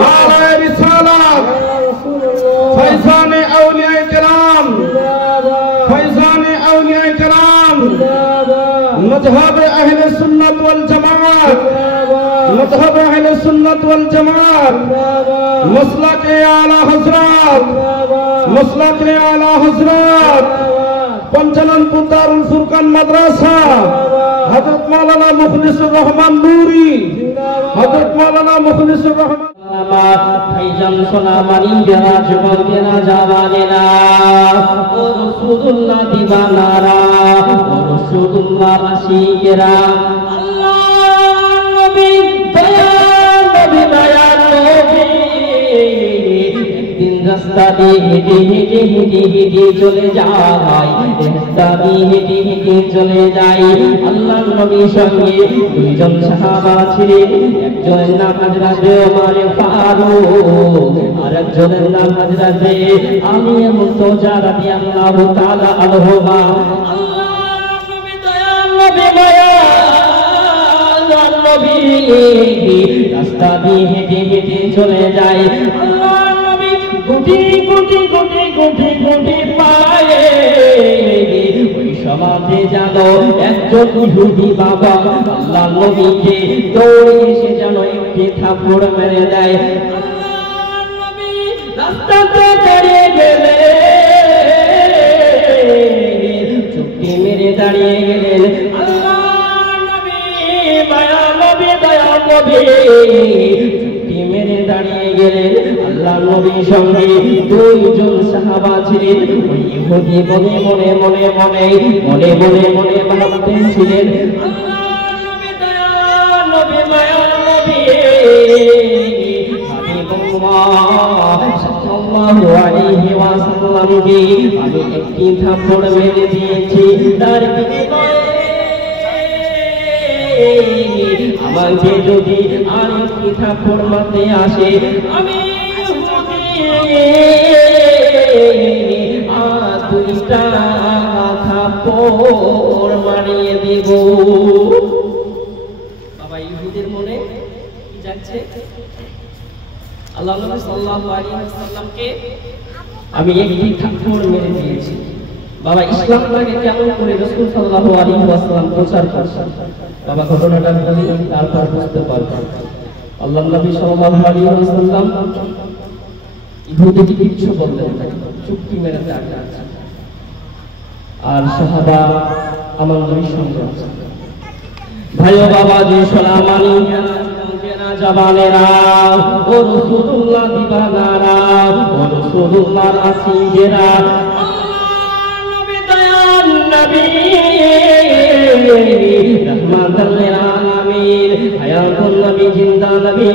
नारे रिसालत फैज़ाने औलिया किराम फैज़ाने औलिया किराम मज़हब अहले सुन्नत वल जमात मज़हब अहले सुन्नत वल जमात मसलक आला हज़रत मसलक आला हज़रत पंचलनपुर दारुल फुरकान मदरसा हज़रत मौलाना मुखलिसुर रहमान नूरी हज़रत मौलाना मुखलिसुर रहमान भाईजान सोनामानी बेरा जुबल बेरा जवानेरा ओ रसूलुल्लाह दीवानारा ओ रसूलुल्लाह आशिकेरा अल्लाह नबी दया नबी दया नबी दिन रास्ता দিয়ে হেঁটে চলে যায় রাস্তা দিয়ে হেঁটে চলে যায় আল্লাহর নবীর সঙ্গে দুইজন সাহাবা ছিলেন একজনের নাম হযরত ওমর ফারুক আর একজনের নাম হযরত আলী মুর্তজা রাদিয়াল্লাহু তাআলা আনহুমা আল্লাহর নবী দয়াল নবী মায়ার নবী রাস্তা দিয়ে হেঁটে চলে যায় আল্লাহর নবী গুটি গুটি গুটি গুটি গুটি পায়ে ওই সমাজে জানো একজন ইহুদি বাবা আল্লাহর নবীকে দৌড়ে এসে যেন একটি থাপ্পড় মেরে দেয় আল্লাহর নবী রাস্তাতে দাঁড়িয়ে গেলেন চুপটি মেরে দাঁড়িয়ে গেলেন আল্লাহর নবী মায়া নবী দয়া নবী চুপটি মেরে দাঁড়িয়ে গেলেন আল্লাহর নবীর সঙ্গে দুইজন সাহাবা ছিলেন ওই ইহুদি মনে মনে মনে মনে মনে মনে মনে ভাবতেছিলেন আল্লাহর নবী দয়া নবী মায়া নবী হাবিবুল্লাহ সাল্লাল্লাহু আলাইহি ওয়াসাল্লামকে আমি একটি থাপ্পড় মেরে দিয়েছি তার বিনিময়ে আমাকে যদি আর একটি থাপ্পড় মারতে আসে আমি দুইটা থাপ্পড় মারিয়ে দেব বাবা ইহুদির মনে কি যাচ্ছে আল্লাহর নবী সাল্লাল্লাহু আলাইহি ওয়াসাল্লামকে আমি একটি থাপ্পড় মেরে দিয়েছি বাবা ইসলামটাকে কেমন করে রাসূল সাল্লাল্লাহু আলাইহি ওয়াসাল্লাম প্রচার করেছেন বাবা ঘটনাটা বলি তারপর বুঝতে পারবেন আল্লাহর নবী সাল্লাল্লাহু আলাইহি ওয়াসাল্লাম ইহুদিকে কিছু বললেন না চুপটি মেরে দাঁড়িয়ে আছে আর সাহাবা আমার নবীর সঙ্গে আছে ভাইও বাবা জি সোনামানি জানা জবানেরা ও রাসূলুল্লাহ দিবানারা ও রাসূলুল্লাহর আসিয়েরা আল্লাহর নবী দয়াল নবী রহমাতুল লিল আলামিন হায়াতুন নবী জিন্দা নবী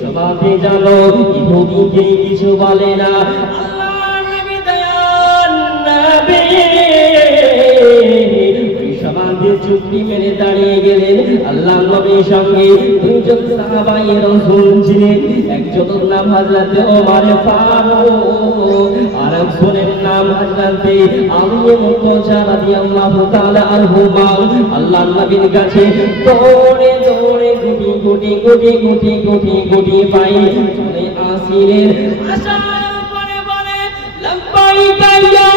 সবাতে জানো ইহুদিকে কিছু বলে না আল্লাহর নবী দয়াল নবী সবাতে চুপটি মেরে দাঁড়িয়ে গেলেন আল্লাহর নবীর সঙ্গে দুইজন সাহাবায়ে রাসূল ছিলেন একজনের নাম হযরত ওমর ফারুক আর একজনের নাম হযরত আলী মুর্তজা রাদিয়াল্লাহু তাআলা আনহুমা আল্লাহর নবীর কাছে দৌড়ে দৌড়ে গুটি গুটি গুটি গুটি গুটি গুটি পাই চলে আসিলেন আসার পরে বলে লব্বাইকা ইয়া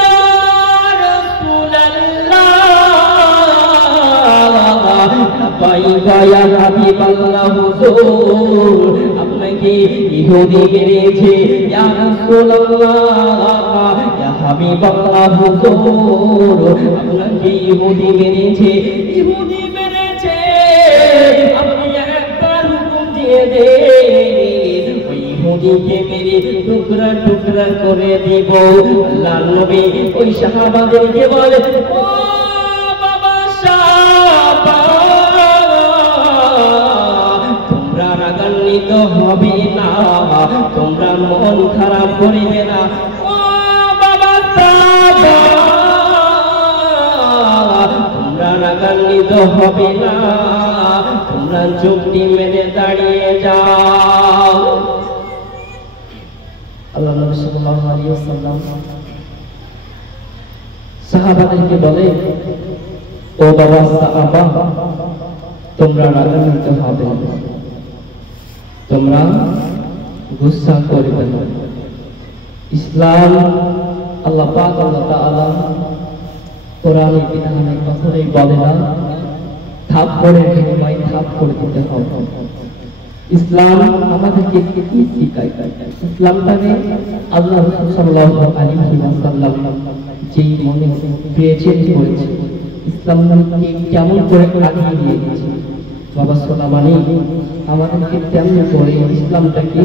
রাসূলুল্লাহ লব্বাইকা ইয়া হাবিবাল্লাহ হুজুর আপনাকে ইহুদি মেরেছে ইয়া রাসূলুল্লাহ ইয়া হাবিবাল্লাহ হুজুর আপনাকে ইহুদি মেরেছে আপনি একবার হুকুম দিয়ে দেন ওই ইহুদিকে মেরে টুকরা টুকরা করে দিব আল্লাহর নবী ওই সাহাবাদেরকে বলে ও বাবা সাহাবা তোমরা রাগান্বিত হবে না তোমরা মন খারাপ করিবে না ও বাবা সাহাবা তোমরা রাগান্বিত হবে না তোমরা চুপটি মেরে দাঁড়িয়ে যাও আল্লাহ নবী সাল্লাল্লাহু আলাইহি ওয়াসাল্লাম সাহাবাদেরকে বলে ও বাবা সাহাবা তোমরা রাগান্বিত হবে না তোমরা চুপটি মেরে দাঁড়িয়ে যাও আল্লাহ নবী সাল্লাল্লাহু আলাইহি ওয়াসাল্লাম সাহাবাদেরকে বলে ও বাবা সাহাবা তোমরা রাগান্বিত হবে না তোমরা মন খারাপ করিবে না ও বাবা সাহাবা তোমরা রাগান্বিত হবে না তোমরা চুপটি মেরে দাঁড়িয়ে যাও তোমরা গুসা করবে না। ইসলাম আল্লাহ পাক আল্লাহ তাআলা কোরআনে বিধানে কখনোই বলে না থাপ্পড়ের বিনিময়ে থাপ্পড় দিতে হবে। ইসলাম আমাদেরকে কি শিখায়? ইসলামটাকে আল্লাহ রাসূল সাল্লাল্লাহু আলাইহি ওয়াসাল্লাম যেই মনে প্রেজেন্ট করেছে, ইসলামকে কেমন করে আগিয়ে নিয়ে গেছে বাবা সোলামানি আমাদেরকে তেমন করে ইসলামটাকে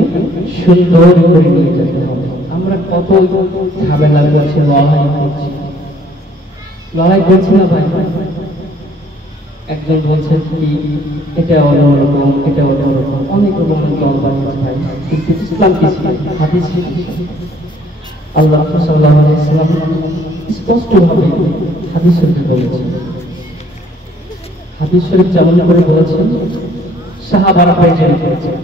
সুন্দর করে নিয়ে যেতে হবে। আমরা কত ঝামেলা করছি, লড়াই করছি না ভাই। একজন বলছে কি এটা অন্যরকম, এটা অন্যরকম, অনেক রকম দল বানিয়েছে ভাই, কিন্তু ইসলাম কি হাদিস আল্লাহ সাল্লাল্লাহু আলাইহি ওয়াসাল্লাম স্পষ্টভাবে হাদিস শরীফে বলেছেন। হাদিস শরীফ যেমন করে বলেছেন সাহাবারা প্রেজেন্ট করেছেন,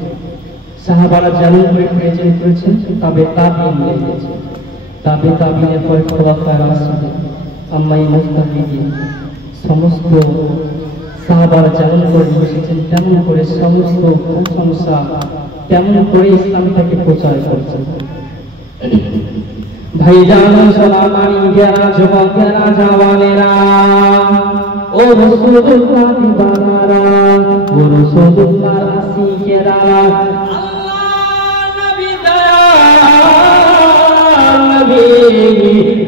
সাহাবারা যেমন করে প্রেজেন্ট করেছেন তবে তাবিঈন নিয়েছে, তাবিঈনের পরে খোলাফায়ে রাশিদিন আম্মাই মুস্তাহিদিন সমস্ত সাহাবারা যেমন করে বসেছেন তেমন করে সমস্ত প্রশংসা তেমন করে ইসলামটাকে প্রচার করেছেন। ভাইজান সোলামানি যারা যুবকেরা জওয়ানেরা ও রাসূলুল্লাহ দিবানারা ও রাসূলুল্লাহ আসিকেরা আল্লাহ নবী দয়াল নবী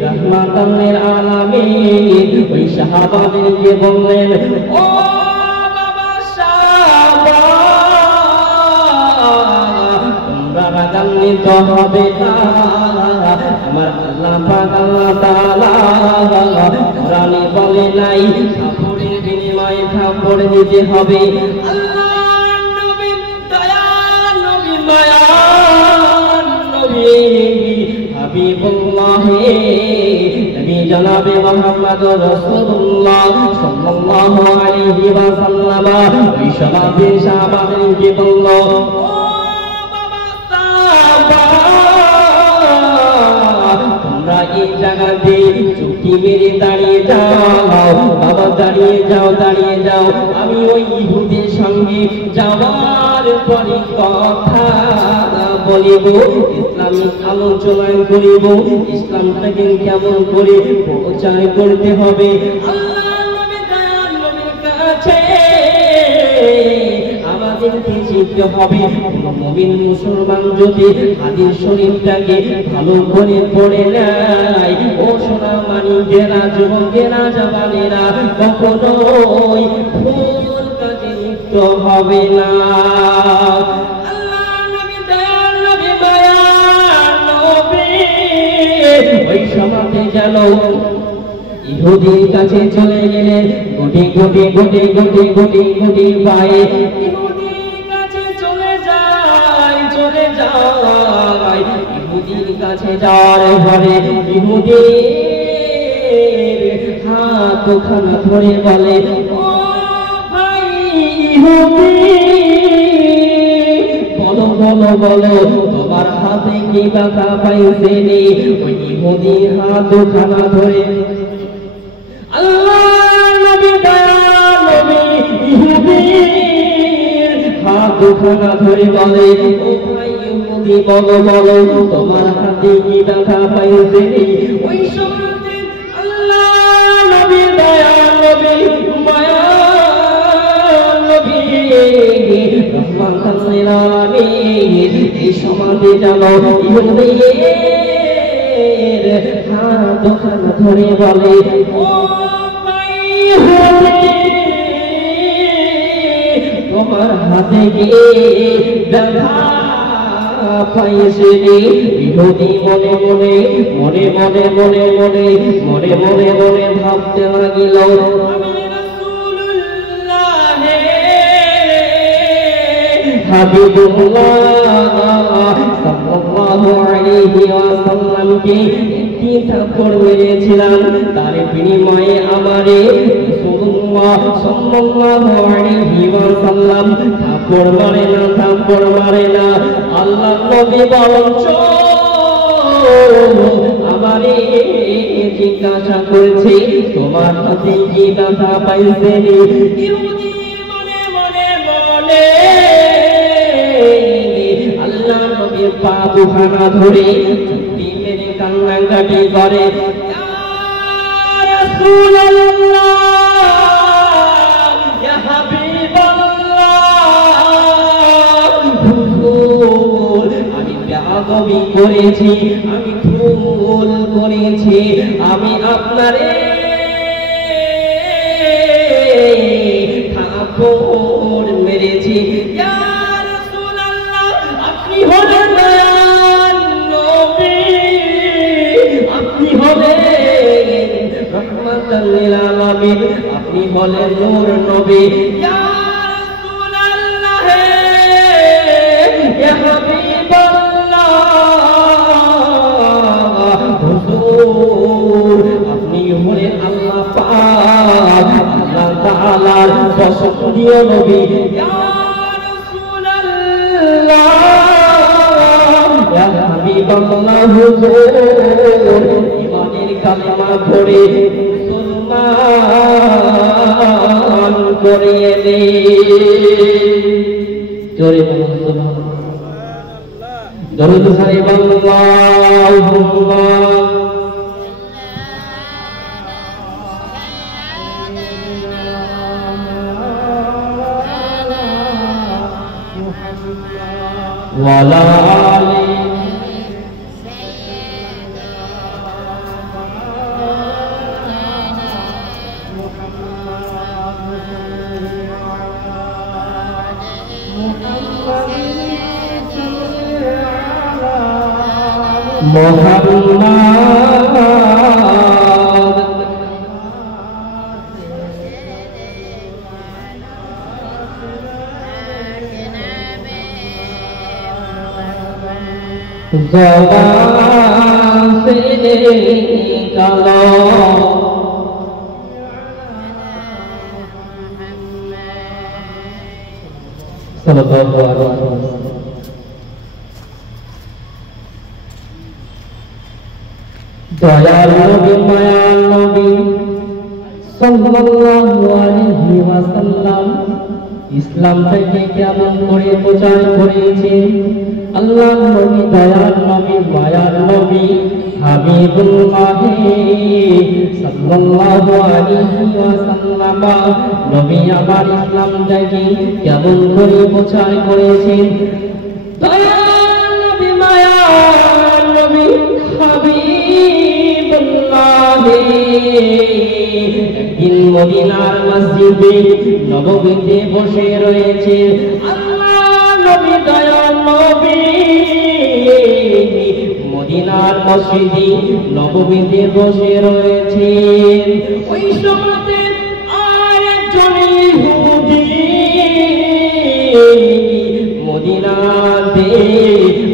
রাহমাতাল লিল আলামিন ওই সাহাবাদেরকে বললেন ও বাবা সাহাবা তোমরা রাগান্বিত হবে না। আমার আল্লাহ পাক আল্লাহ তাআলা কোরআনে বলে নাই থাপ্পড়ের বিনিময়ে থাপ্পড় দিতে হবে। আল্লাহর নবী দয়াল নবী মায়ার নবী হাবিবুল্লাহ নবী জনাবে মুহাম্মদুর রাসূলুল্লাহ সাল্লাল্লাহু আলাইহি ওয়াসাল্লাম ওই সাহাবাদেরকে বলল এই জায়গাতে চুক্তি মেরে দাঁড়িয়ে যাও বাবা, দাঁড়িয়ে যাও, দাঁড়িয়ে যাও। আমি ওই ইহুদের সঙ্গে যাওয়ার পরে কথা বলিব, ইসলামিক আলোচনা করিব, ইসলামটাকে কেমন করে প্রচার করতে হবে। আল্লাহর নবী দয়াল নবীর কাছে আমাদেরকে শিখতে হবে। কোন মুমিন মুসলমান যদি হাদিস শরীফটাকে ভালো করে পড়ে নেয়, ও সোনামানিকেরা যুবকেরা জওয়ানেরা কখনোই ভুল কাজে লিপ্ত হবে না। আল্লাহর নবী দয়াল নবী মায়ার নবী ওই সমাজে যেন ইহুদির কাছে চলে গেলেন, গুটি গুটি গুটি গুটি গুটি গুটি পায়ে ইহুদির কাছে চলে যায়, চলে যায়। ইহুদির কাছে যাওয়ার পরে ইহুদির হাত খানা ধরে বলে ও ভাই ইহুদি বলো বলো বলো তোমার হাতে কি ব্যথা পাইছে নি? ওই ইহুদির হাত খানা ধরে আল্লাহর নবী দয়াল নবী ইহুদির হাত দুখানা ধরে বলে ও ভাই ইহুদি বলো বলো তোমার হাতে কি ব্যথা পাইছে? ওই সময়তে আল্লাহর নবী দয়াল নবী মায়ার নবী রহমাতাল লিল আলামিন এই সমাজে যেন ইহুদির হাত দুখানা ধরে বলে ও তোমার হাতে গিয়ে ব্যথা পাইছে রে? ইহুদি মনে মনে মনে মনে মনে মনে মনে মনে মনে ভাবতে লাগিল আমি রাসূলুল্লাহ হাবিবুল্লাহ সাল্লাল্লাহু আলাইহি ওয়াসাল্লামকে একটি থাপ্পড় মেরেছিলাম, তার বিনিময়ে আমারে রাসূলুল্লাহ সাল্লাল্লাহু আলাইহি ওয়াসাল্লাম থাপ্পড় মারে না, থাপ্পড় মারে না। আল্লাহ নবী বলছ আমারে জিজ্ঞাসা করেছে তোমার হাতে কি ব্যথা পাইছে? ইহুদি মনে মনে মনে দুখানা ধরে চুক্তি মেরে কান্নাকাটি করে, ইয়া রাসূলুল্লাহ, ইয়া হাবিবাল্লাহ, হুজুর আমি বেয়াদবি করেছি, আমি ভুল করেছি, আমি আপনারে ঠাকুর মেরেছি। ইয়া রাসূলুল্লাহ, আপনি হলেন দয়ার নবী, আপনি হলেন রাহমাতাল লিল আলামিন, আপনি হলেন নূর নবী। ইয়া রাসূলুল্লাহ, ইয়া হাবিবাল্লাহ, হুজুর আপনি হলেন আল্লাহ পাক, আল্লাহ তাআলার পছন্দীয় নবী। ইয়া রাসূলুল্লাহ, ইয়া হাবিবাল্লাহ, হুজুর ঈমানের কালেমা পড়ে মুসলমান করে এলে। জোরে বলুন সুবহানাল্লাহ। দরুদ শরীফ আল্লাহুম্মা ওয়ালা আলি মুহাম্মদ। ज़बान से निकालो सल्लल्लाहु अलैहि वसल्लम। दयाल नबी मायाल नबी সাল্লাল্লাহু আলাইহি ওয়াসাল্লাম ইসলাম থেকে কেমন করে প্রচার করেছেন। আল্লাহর নবী দয়াল নবী মায়ার নবী হাবিবুল্লাহ সাল্লাল্লাহু আলাইহি ওয়াসাল্লাম নবী আমার ইসলাম থেকে কেমন করে প্রচার করেছেন। দয়াল নবী মায়ার নবী হাবিবুল্লাহ একদিন মদিনার মসজিদে নববীতে বসে রয়েছে। আল্লাহ নবী দয়াল নবী মদিনার মসজিদে নববীতে বসে রয়েছে। ওই সময়তে আরেকজন ইহুদি মদিনাতে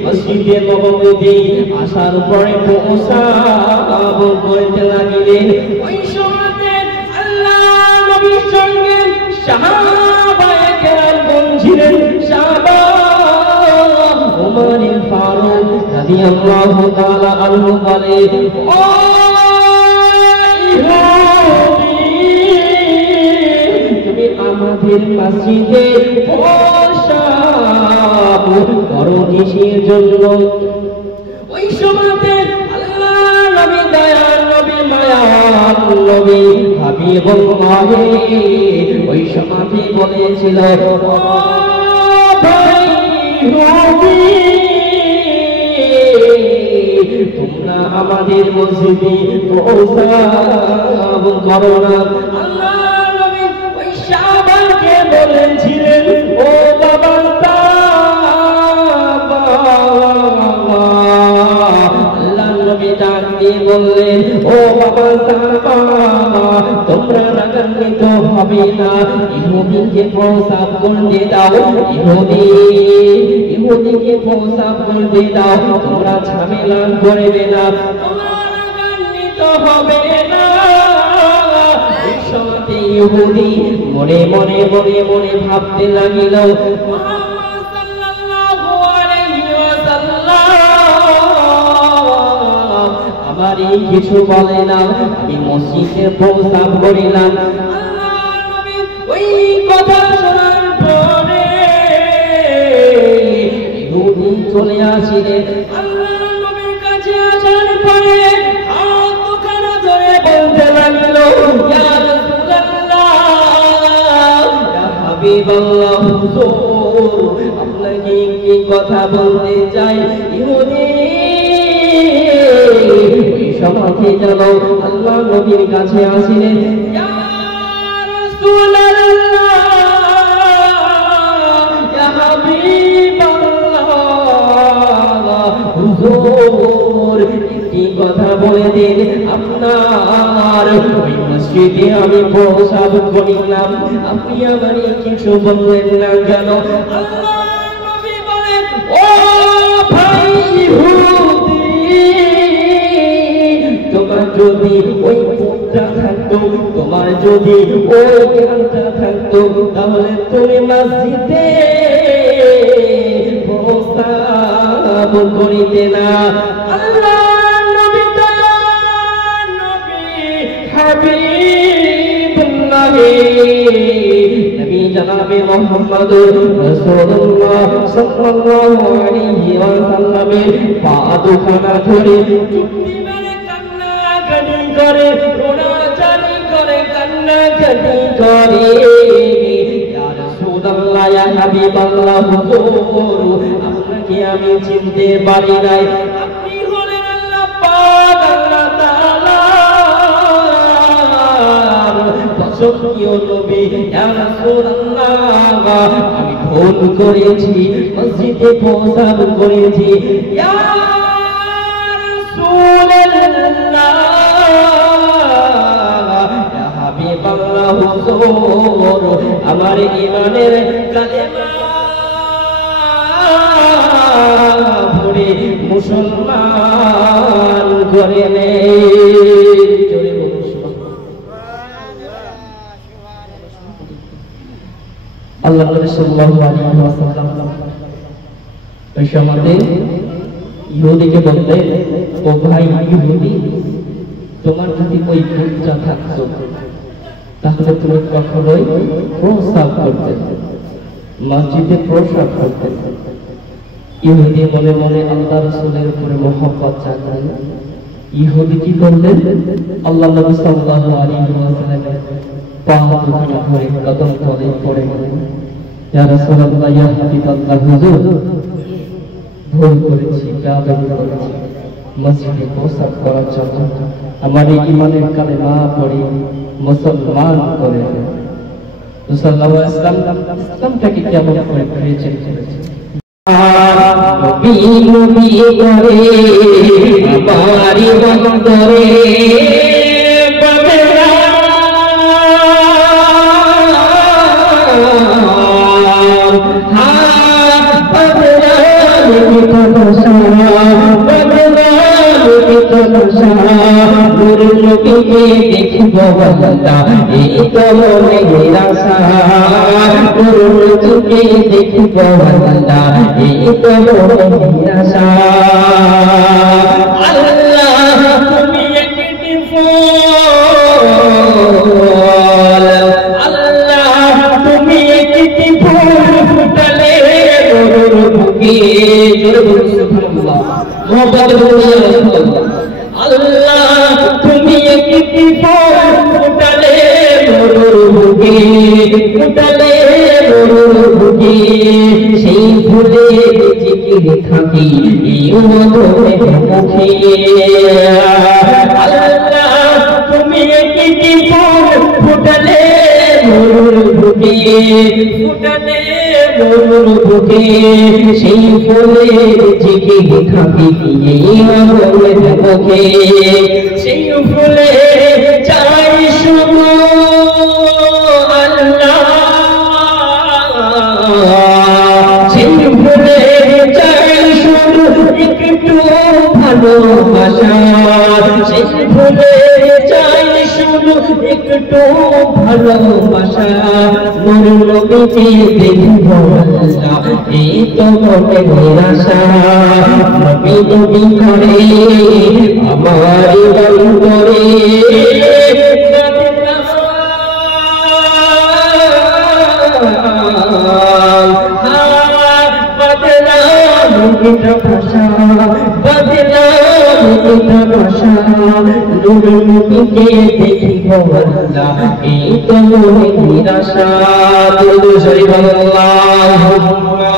মসজিদে নববীতে আসার পরে প্রসাব করতে লাগিলেন। ওই সময়তে আল্লাহ নবীর সঙ্গে সাহাবায়ে কেরাম ছিলেন। সাহাবা ওমর ফারুক রাদিয়াল্লাহু তাআলা আনহু বলে, ও ইহুদি তুমি আমাদের মসজিদে প্রসাব করো কিসের জন্য? ওই সময়তে আল্লাহ নবী দয়াল নবী মায়ার নবী হাবিবুল্লাহ ওই সময়তে বলেছিল, ও ভাই ইহুদি তোমরা আমাদের মসজিদে প্রসাব করো না। আল্লাহ নবী ওই সাহাবাকে বলেছিলেন, ও বাবা বললেন, ও বাবা তোমরা রাগান্বিত হবে না, ইহুদিকে প্রসাব করতে দাও, ইহুদিকে প্রসাব করতে দাও, তোমরা ঝামেলা করবে না, তোমরা রাগান্বিত হবে না। এই সময়তে ইহুদি মনে মনে মনে মনে ভাবতে লাগিল, আমার এই কিছু বলে না, আমি মসজিদে প্রসাব করিলাম। আল্লাহ নবী ওই কথা শোনার পরে ইহুদি চলে আসিলেন। আল্লাহ নবীর কাছে আসার পরে হাত দুখানা ধরে বলতে লাগলো, ইয়া রাসূলুল্লাহ, ইয়া হাবিবাল্লাহ, হুজুর আপনাকে একটি কথা বলতে চাই। ইহুদি সমাজে যেন আল্লাহ নবীর কাছে আসিলেন, ইয়া রাসূলুল্লাহ, ইয়া হাবিবাল্লাহ, হুজুর একটি কথা বলে দিন, আপনার ওই মসজিদে আমি প্রসাব করিলাম, আপনি আমার কিছু বললেন না কেন? আল্লাহ নবী বলেন, ও ভাই ইহুদি, তোমার যদি ওই মুখটা থাকতো, তোমার যদি ওই জ্ঞানটা থাকতো, তাহলে তুমি মসজিদে প্রস্তাব করিতে না। আল্লাহ নবী দয়ার নবী হাবিবুল্লাহ নবী জনাবে মুহাম্মদুর রাসূলুল্লাহ সাল্লাল্লাহু আলাইহি ওয়াসাল্লামের পা দুখানা ধরে চুক্তি মেরে কান্নাকাটি করে, রোনাচারি করে, কান্নাকাটি করে, ইয়া রাসূলুল্লাহ, ইয়া হাবিবাল্লাহ, হুজুর আপনাকে আমি চিনতে পারি নাই, আপনি হলেন আল্লাহ পাক, আল্লাহ তাআলার পছন্দীয় নবী। ইয়া রাসূলুল্লাহ, আমি ভুল করেছি, মসজিদে প্রস্তাব করেছি। ইয়া রাসূলুল্লাহ, ইয়া হাবিবাল্লাহ, হুজুর আমার ঈমানের কালেমা পড়ে মুসলমান করে নে। জোরে বলুন আল্লাহ সাল্লাল্লাহু আলাইহি ওয়াসাল্লাম ওই সমাজে ইহুদিকে বললেন, ও ভাই ইহুদি, তোমার যদি ওই মুখটা থাকতো, তাহলে তুমি কখনোই প্রস্তাব করতে, মসজিদে প্রস্তাব করতে। ইহুদি মনে মনে আল্লাহ রাসূলের উপরে মহব্বত জাগায়। ইহুদি কি করলেন? আল্লাহ নবী সাল্লাল্লাহু আলাইহি ওয়াসাল্লামের পা দুখানা ধরে কদম তলে পড়ে গেলেন, ইয়া রাসূলুল্লাহ, ইয়া হাবিবাল্লাহ, হুজুর ভুল করেছি, বেয়াদবি করেছি, মসজিদে প্রস্তাব করার জন্য আমার এই ঈমানের কালেমা পড়ে মুসলমান করে দেন। সাল্লাল্লাহু আলাইহি ওয়াসাল্লাম ইসলামটাকে কেমন করে প্রেজেন্ট করেছেন। নবী নবী করে বাড়ি বন্দরে বদরা, বদরা নবীকে দেখিব বান্দা, এই তো মনের আশা, নবীকে দেখিব বান্দা, এই তো মনের আশা। আল্লাহ তুমি একটি ফুল, আল্লাহ তুমি একটি ফুল ফুটালে নূর বুকে, জোরে বলুন সুবহানাল্লাহ, মুহাম্মদ রাসূলুল্লাহ। আল্লাহ তুমি একটি ফুল ফুটালে নূর বুকে, ফুটালে নূর বুকে, সেই ফুলে জিকির থাকি মধুর মুখে। আল্লাহ তুমি একটি ফুল ফুটালে নূর বুকে, ফুটালে নূর বুকে, সেই ফুলে জিকির থাকি মধুর মুখে। সেই ফুলে চাই শুধু আল্লাহ, সেই ফুলে চাই শুধু একটু ভালোবাসা, সেই ফুলে চাই শুধু একটু ভালোবাসা। নূর নবীকে দেখিব আল্লাহ, এই তো মনে নিরাশা। নবী নবী করে আমার বন্দরে মুখটা ভাষা বাজে না মুখটা ভাষা নূরের মুখকে দেখিব আল্লাহ এই তো মনে নিরাশা দুরূদ শরীফ আল্লাহুম্মা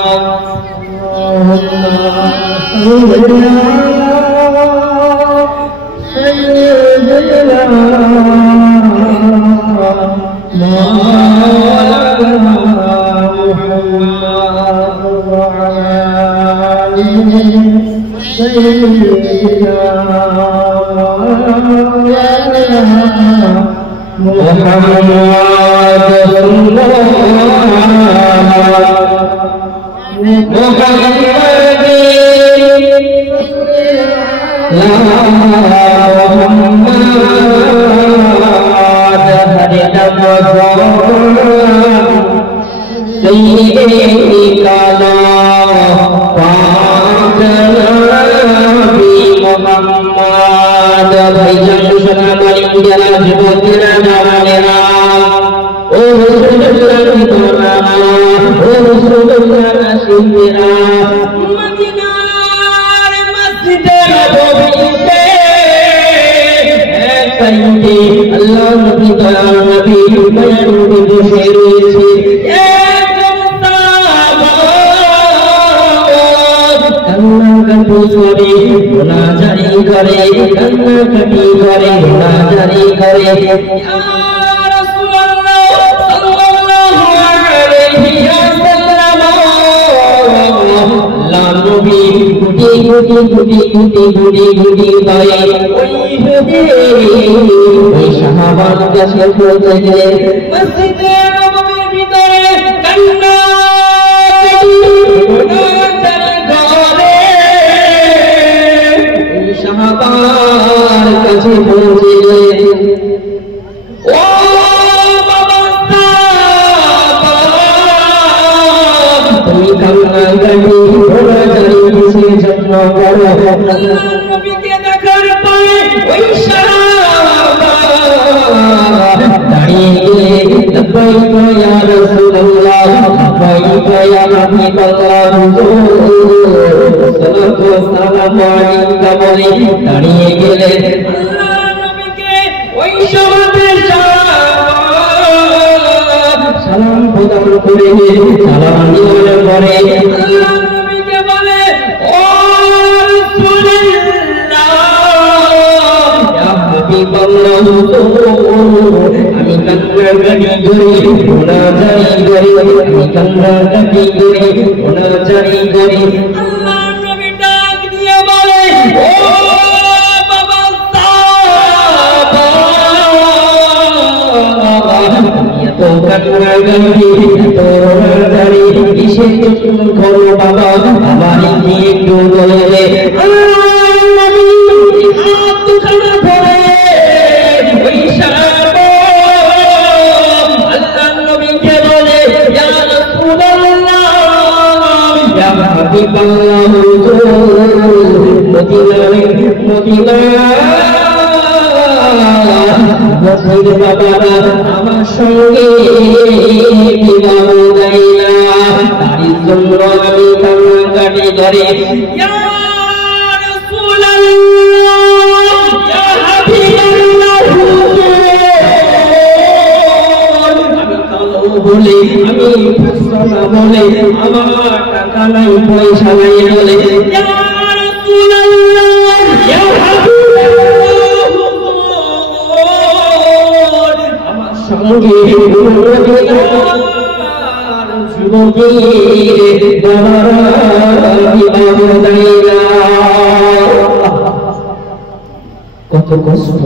কত কষ্ট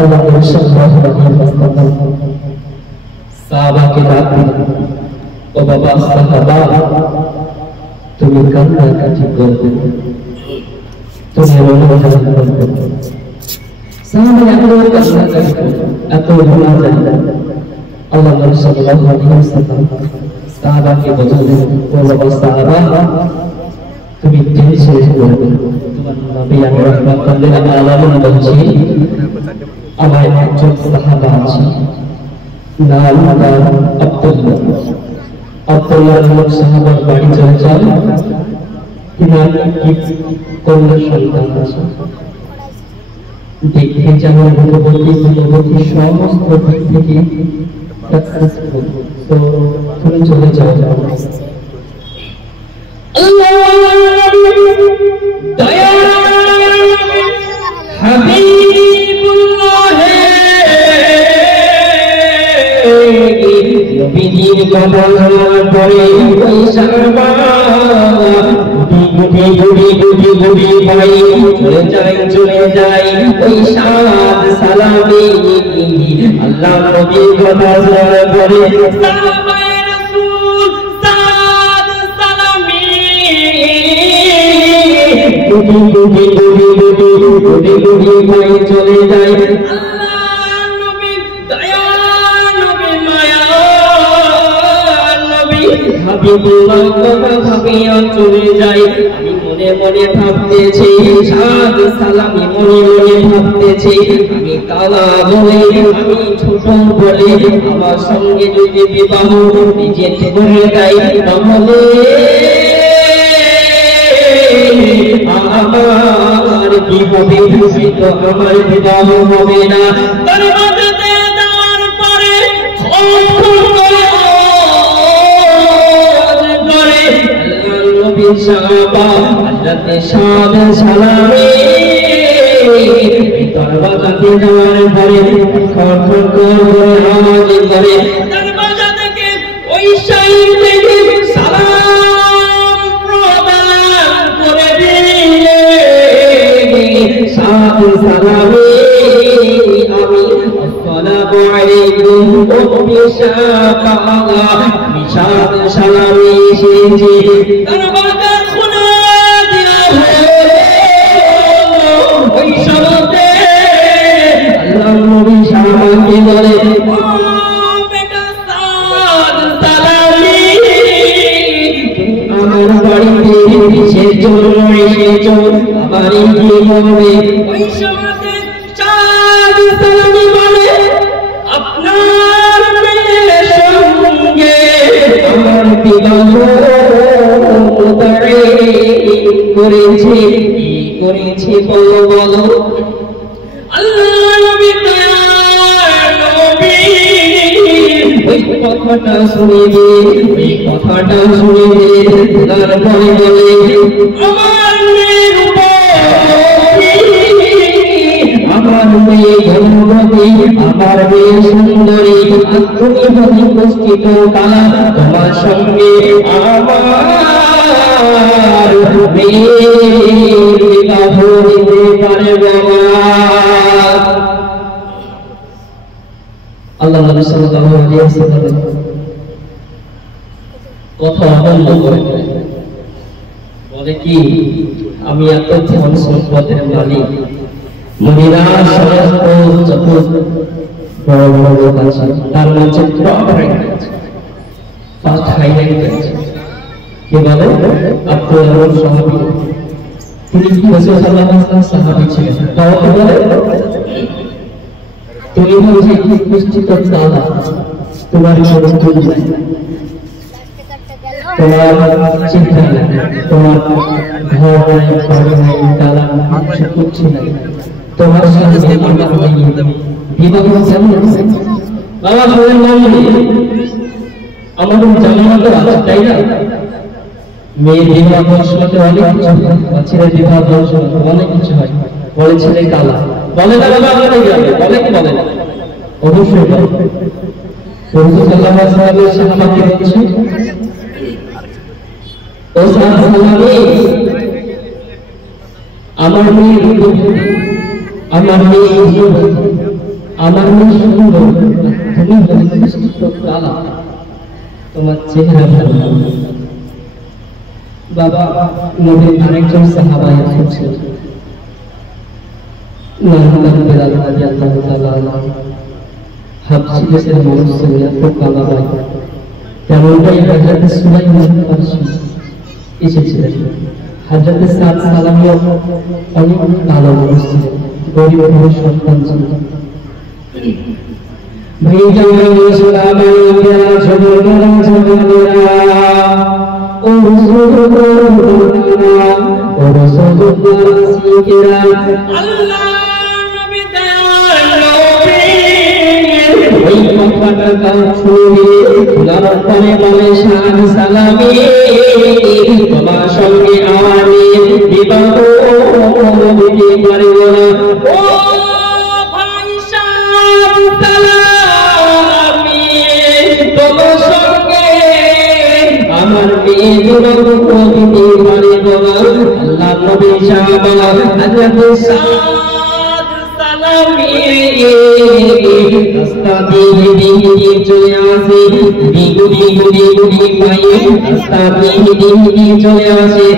আল্লাহ সাল্লাল্লাহু আলাইহি ওয়াসাল্লাম সাহাবাকে ডাক দিলেন, ও বাবা সাহাবা, তুমি কান্নাকাটি করবে, তুমি রোনাজারি করবে। সাহাবা এত কান্নাকাটি করবে, এত রোনাজারি। আল্লাহ সাল্লাল্লাহু আলাইহি ওয়াসাল্লাম সাহাবাকে বললেন, ও বাবা সাহাবা, তুমি টেনশন করবে। তোমার নবী আমি রাহমাতুল লিল আলামিন বলছি, আমার একজন সাহাবা আছে, নাম তার আব্দুল্লাহ। আব্দুল্লাহ নামক সাহাবার বাড়ি চলে যান। তিনার একটি কন্যা সন্তান আছে, দেখতে যেমন রূপবতী গুণবতী সমস্ত দিক থেকে সাকসেসফুল। তো তুমি চলে যাও। নবীজির কথা শোনার পরে ওই সাহাবা গুটি ভাই চলে যায় ওই সাদ সালামি। আল্লাহ নবীর কথা শোনার পরে সাহাবায়ে রাসূল সাদ সালামি গুটি ভাই চলে যায়। চলে যাই। আমি মনে মনে ভাবতেছি সাদ সালামি, মনে মনে ভাবতেছি আমি কালা বলে, আমি ছোট বলে আমার সঙ্গে যদি বিবাহ নিজে করে দেয় তাহলে আমার কি হবে? তো আমার বিবাহ হবে না। দরওয়াজাতে যাওয়ার পরে সাহাবা হযরত সাদ সালামি দরওয়াজাতে যাওয়ার পরে খটখট করে আওয়াজ করে দরওয়াজা থেকে ওই সাইড থেকে সালাম প্রদান করে দিলে সাদ সালামি আমি আসসালামু আলাইকুম ও সাহাবা আমি সাদ সালামি এসেছি। করেছি বলো বলো। আল্লাহ নবী ওই কথাটা শুনে ওই কথাটা শুনে তারপরে বলে আমার মেয়ের আমার মেয়ে গর্ভবতী, আমার মেয়ে সুন্দরী, তুমি যদি উপস্থিত কালা তোমার সঙ্গে আমার মেয়ের বিবাহ দিতে পারবে না। আল্লাহ নবী সাল্লাল্লাহু আলাইহি ওয়াসাল্লাম কথা বন্ধ করে বলে কি আমি এত ধন সম্পদের মালিক, মহিলা সমস্ত যত বড় বড় লোক আছে তার মধ্যে টপ র্যাঙ্ক আছে, ফার্স্ট হাই র্যাঙ্ক আছে। কে বলে? আব্দুল্লাহ সাহাবী। তিনি রাসূল সাল্লাল্লাহু আলাইহি ওয়াসাল্লাম সাহাবী ছিলেন। তাও বলে তুমি বলছি নিশ্চিত দাদা তোমার কোনো ভুল নাই, তোমার চিন্তা নাই, তোমার ঘর নাই, বাড়ি নাই, তালা কিছু নাই, তোমার সঙ্গে আমার বিবাহ যেমন বাবা শোনেন মামনি আমাদের জানা তো আছে তাই না? মেয়ের বিবাহ দর্শনতে অনেক কিছু হয়, ছেলের বিবাহ দর্শনতে অনেক কিছু হয়। বলে ছেলে কালা, বলে না বাবা আমাদের গ্রামে বলে কি বলে না? অবশ্যই বলে। রাসূল সাল্লাল্লাহু আলাইহি ওয়াসাল্লাম সাহাবাকে বলছে ও সাহাবী আমার মেয়ে আমার মেয়ে আমার মেয়ে সুন্দর, তুমি বলে কালা, তোমার চেহারা ভালো। বাবা নবীর আরেকজন সাহাবা এসেছিল নাম বেলাল রাদিয়াল্লাহু তাআলা হাবশী দেশের মানুষ ছিলেন, এত কালা ভাই। তেমনটাই হযরত সুলাইমান ফারসি এসেছিলেন। হযরত সাদ সালামিও অনেক কালো মানুষ ছিলেন, গরিব সন্তান ছিলেন। ভাইজান সালামাই কেরা ছোটরা ছোটরা ও রাসূলুল্লাহ ও রাসূলুল্লাহ সিকেরা আল্লাহ নবী দয়াল ওই কথাটা কান শুনে তোমার পরে বলে শান সালামি তোমার সঙ্গে আওয়াজে বিবাহ দিতে পারব না ও ভাই শান সালামি তোমার সঙ্গে আমার মেয়ে বিবাহ দিতে পারব না আল্লাহ নবী সাহাবা হযরত সাদ সালামি রাস্তা দিয়ে চলে আসে গুদি পায়ে রাস্তা দিয়ে চলে আসে